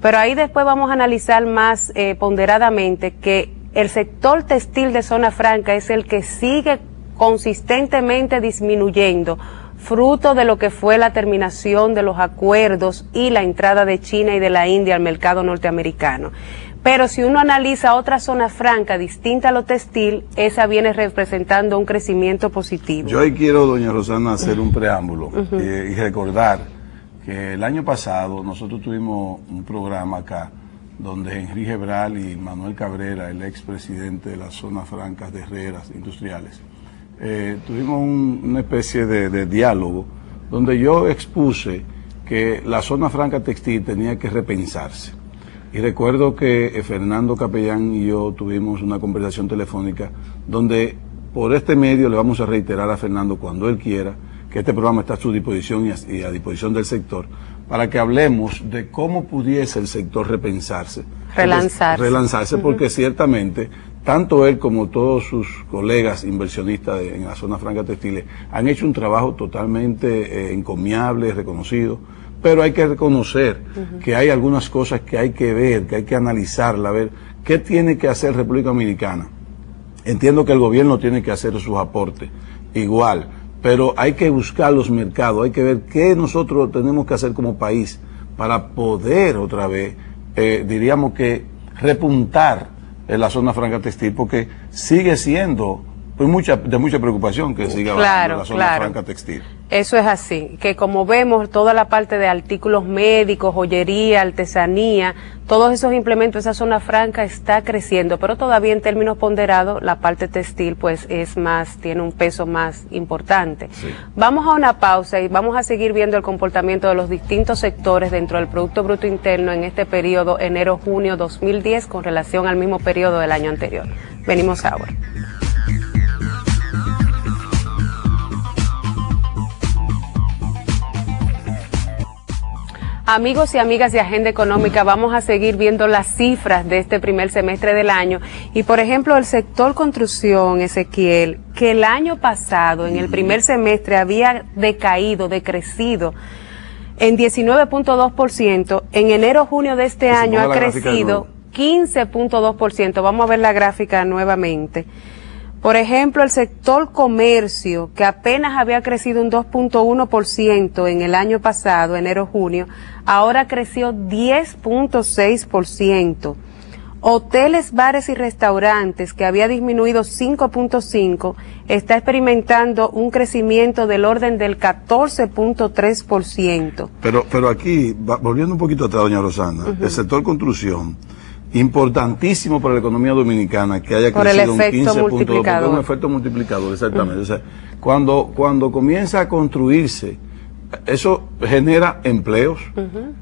Pero ahí después vamos a analizar más ponderadamente que el sector textil de zona franca es el que sigue consistentemente disminuyendo, fruto de lo que fue la terminación de los acuerdos y la entrada de China y de la India al mercado norteamericano. Pero si uno analiza otra zona franca distinta a lo textil, esa viene representando un crecimiento positivo. Yo ahí quiero, doña Rosana, hacer un preámbulo y recordar que el año pasado nosotros tuvimos un programa acá donde Henry Gebral y Manuel Cabrera, el expresidente de las zonas francas de herreras industriales, tuvimos una especie de diálogo donde yo expuse que la zona franca textil tenía que repensarse. Y recuerdo que Fernando Capellán y yo tuvimos una conversación telefónica donde por este medio le vamos a reiterar a Fernando cuando él quiera que este programa está a su disposición y a disposición del sector para que hablemos de cómo pudiese el sector repensarse. Relanzarse porque ciertamente tanto él como todos sus colegas inversionistas en la zona franca textiles han hecho un trabajo totalmente encomiable, reconocido. Pero hay que reconocer que hay algunas cosas que hay que ver, que hay que analizarla, a ver qué tiene que hacer República Dominicana. Entiendo que el gobierno tiene que hacer sus aportes, igual, pero hay que buscar los mercados, hay que ver qué nosotros tenemos que hacer como país para poder otra vez, diríamos que repuntar en la zona franca textil, porque sigue siendo de mucha preocupación que siga bajando la zona franca textil. Eso es así, que como vemos toda la parte de artículos médicos, joyería, artesanía, todos esos implementos, esa zona franca está creciendo, pero todavía en términos ponderados la parte textil pues es más, tiene un peso más importante. Sí. Vamos a una pausa y vamos a seguir viendo el comportamiento de los distintos sectores dentro del Producto Bruto Interno en este periodo enero-junio 2010 con relación al mismo periodo del año anterior. Venimos ahora. Amigos y amigas de Agenda Económica, vamos a seguir viendo las cifras de este primer semestre del año. Y por ejemplo, el sector construcción, Ezequiel, que el año pasado, en el primer semestre, había decrecido en 19.2%, en enero-junio de este año ha crecido 15.2%. Vamos a ver la gráfica nuevamente. Por ejemplo, el sector comercio, que apenas había crecido un 2.1% en el año pasado, enero-junio, ahora creció 10.6%. Hoteles, bares y restaurantes, que había disminuido 5.5%, está experimentando un crecimiento del orden del 14.3%. Pero aquí, volviendo un poquito atrás, doña Rosana, el sector construcción, importantísimo para la economía dominicana que haya crecido un 15.2%, un efecto multiplicador, exactamente. O sea, cuando comienza a construirse, eso genera empleos,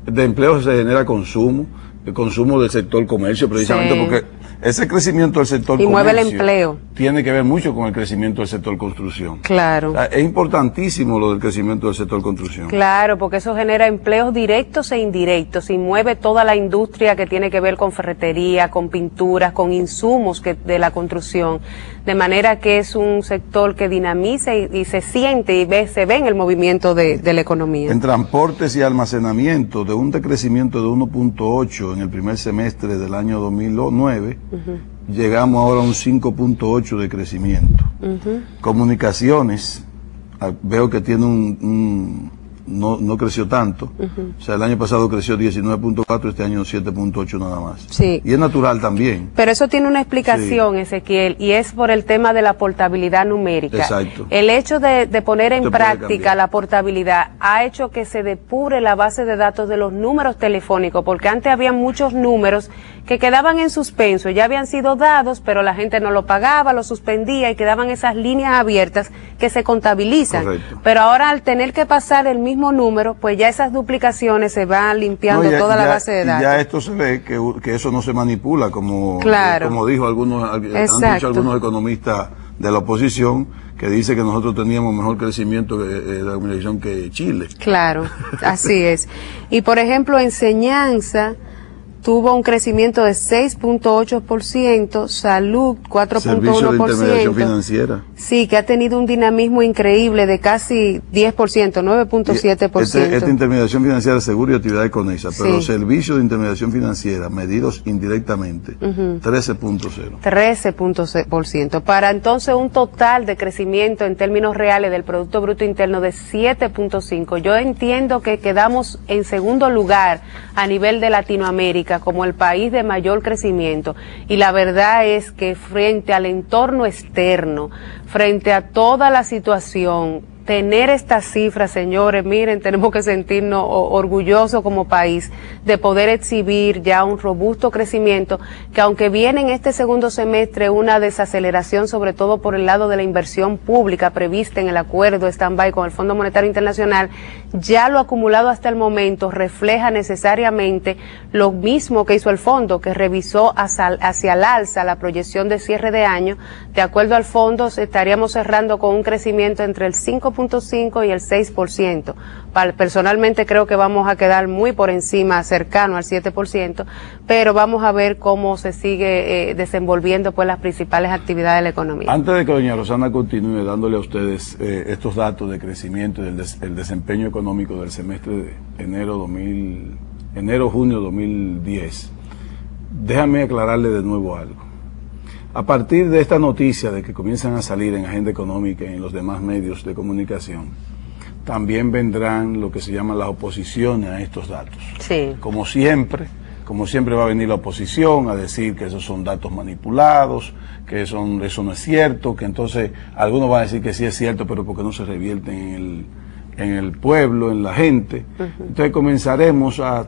de empleos se genera consumo, el consumo del sector comercio, precisamente porque ese crecimiento del sector comercio mueve el empleo. Tiene que ver mucho con el crecimiento del sector construcción. Claro. O sea, es importantísimo lo del crecimiento del sector construcción. Claro, porque eso genera empleos directos e indirectos y mueve toda la industria que tiene que ver con ferretería, con pinturas, con insumos de la construcción. De manera que es un sector que dinamiza y se siente y se ve en el movimiento de la economía. En transportes y almacenamiento, de un decrecimiento de 1.8 en el primer semestre del año 2009, llegamos ahora a un 5.8 de crecimiento. Comunicaciones, veo que tiene no creció tanto, o sea, el año pasado creció 19.4, este año 7.8 nada más. Sí. Y es natural también. Pero eso tiene una explicación, Ezequiel, y es por el tema de la portabilidad numérica. Exacto. El hecho de poner en práctica la portabilidad ha hecho que se depure la base de datos de los números telefónicos, porque antes había muchos números que quedaban en suspenso, ya habían sido dados, pero la gente no lo pagaba, lo suspendía y quedaban esas líneas abiertas que se contabilizan. Correcto. Pero ahora al tener que pasar el mismo número, pues ya esas duplicaciones se van limpiando toda la base de datos. Ya esto se ve que eso no se manipula, como dijo han dicho algunos economistas de la oposición, que dice que nosotros teníamos mejor crecimiento de la comunicación que Chile. Claro, así es. Y por ejemplo, enseñanza tuvo un crecimiento de 6.8%, salud 4.1%. Servicio de intermediación financiera. Sí, que ha tenido un dinamismo increíble de casi 10%, 9.7%. Esta intermediación financiera, seguro y actividades conexas, Sí. pero los servicios de intermediación financiera medidos indirectamente, 13.0. 13.6%, para entonces un total de crecimiento en términos reales del Producto Bruto Interno de 7.5%. Yo entiendo que quedamos en segundo lugar a nivel de Latinoamérica como el país de mayor crecimiento, y la verdad es que frente al entorno externo, frente a toda la situación, tener estas cifras, señores, miren, tenemos que sentirnos orgullosos como país de poder exhibir ya un robusto crecimiento, que aunque viene en este segundo semestre una desaceleración, sobre todo por el lado de la inversión pública prevista en el acuerdo stand-by con el Fondo Monetario Internacional, ya lo acumulado hasta el momento refleja necesariamente lo mismo que hizo el fondo, que revisó hacia el alza la proyección de cierre de año. De acuerdo al fondo, estaríamos cerrando con un crecimiento entre el 5.5 y el 6%. Personalmente creo que vamos a quedar muy por encima, cercano al 7%, pero vamos a ver cómo se sigue desenvolviendo pues las principales actividades de la economía. Antes de que doña Rosana continúe dándole a ustedes estos datos de crecimiento y el desempeño económico del semestre de enero-junio 2010, déjame aclararle de nuevo algo. A partir de esta noticia de que comienzan a salir en Agenda Económica y en los demás medios de comunicación, también vendrán lo que se llaman las oposiciones a estos datos. Sí. Como siempre va a venir la oposición a decir que esos son datos manipulados, que eso no es cierto, que entonces algunos van a decir que sí es cierto, pero porque no se revierten en el pueblo, en la gente. Entonces comenzaremos a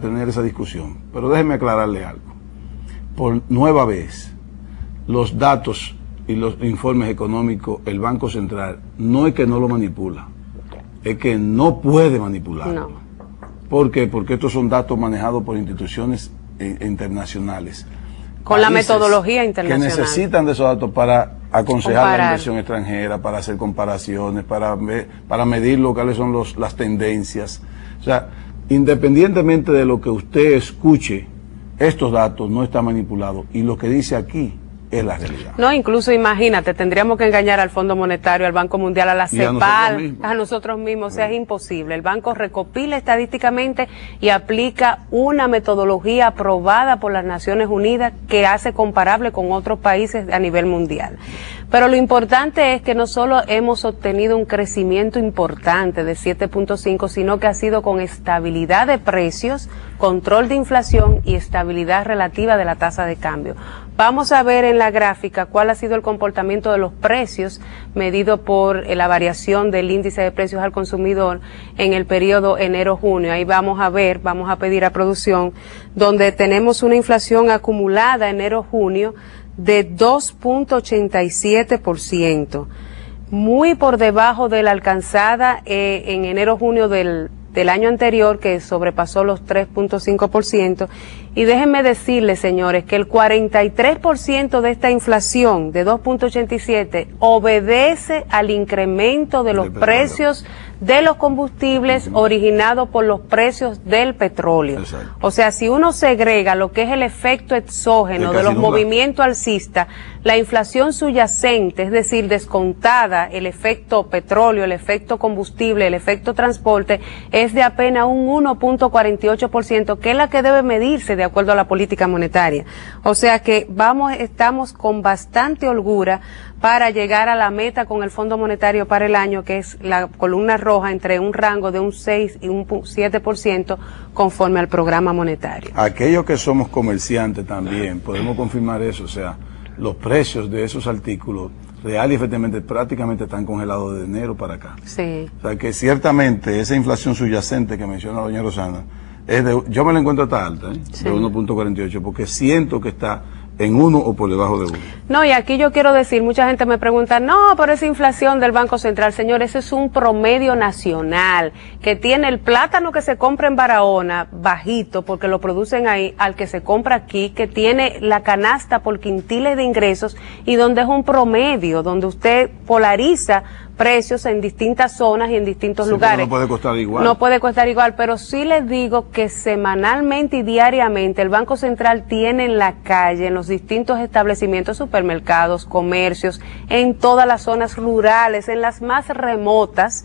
tener esa discusión. Pero déjeme aclararle algo. Por nueva vez, los datos y los informes económicos, el Banco Central no es que no lo manipula, es que no puede manipularlo. No. ¿Por qué? Porque estos son datos manejados por instituciones internacionales. Con la metodología internacional. Que necesitan de esos datos para aconsejar Comparar. la inversión extranjera, para hacer comparaciones, para medir cuáles son las tendencias. O sea, independientemente de lo que usted escuche, estos datos no están manipulados, y lo que dice aquí es la realidad. No, incluso imagínate, tendríamos que engañar al Fondo Monetario, al Banco Mundial, a la CEPAL, a nosotros mismos, o sea, es imposible. El banco recopila estadísticamente y aplica una metodología aprobada por las Naciones Unidas que hace comparable con otros países a nivel mundial. Pero lo importante es que no solo hemos obtenido un crecimiento importante de 7.5, sino que ha sido con estabilidad de precios, control de inflación y estabilidad relativa de la tasa de cambio. Vamos a ver en la gráfica cuál ha sido el comportamiento de los precios medido por la variación del índice de precios al consumidor en el periodo enero-junio. Ahí vamos a pedir a producción, donde tenemos una inflación acumulada enero-junio de 2.87%, muy por debajo de la alcanzada en enero-junio del año anterior, que sobrepasó los 3.5%. Y déjenme decirles, señores, que el 43% de esta inflación de 2.87 obedece al incremento de los precios de los combustibles originado por los precios del petróleo. Exacto. O sea, si uno segrega lo que es el efecto exógeno de los movimientos alcistas, la inflación subyacente, es decir, descontada el efecto petróleo, el efecto combustible, el efecto transporte, es de apenas un 1.48%, que es la que debe medirse de acuerdo a la política monetaria. O sea que estamos con bastante holgura para llegar a la meta con el Fondo Monetario para el año, que es la columna roja entre un rango de un 6 y un 7% conforme al programa monetario. Aquellos que somos comerciantes también podemos confirmar eso, o sea, los precios de esos artículos real y efectivamente prácticamente están congelados de enero para acá. Sí. O sea que ciertamente esa inflación subyacente que menciona doña Rosana, yo me la encuentro tan alta, Sí. de 1.48, porque siento que está en 1 o por debajo de 1. No, y aquí yo quiero decir, mucha gente me pregunta, no, pero esa inflación del Banco Central, señor, ese es un promedio nacional, que tiene el plátano que se compra en Barahona bajito, porque lo producen ahí, al que se compra aquí, que tiene la canasta por quintiles de ingresos, y donde es un promedio, donde usted polariza precios en distintas zonas y en distintos Sí, lugares. no puede costar igual. No puede costar igual, pero sí les digo que semanalmente y diariamente el Banco Central tiene en la calle, en los distintos establecimientos, supermercados, comercios, en todas las zonas rurales, en las más remotas,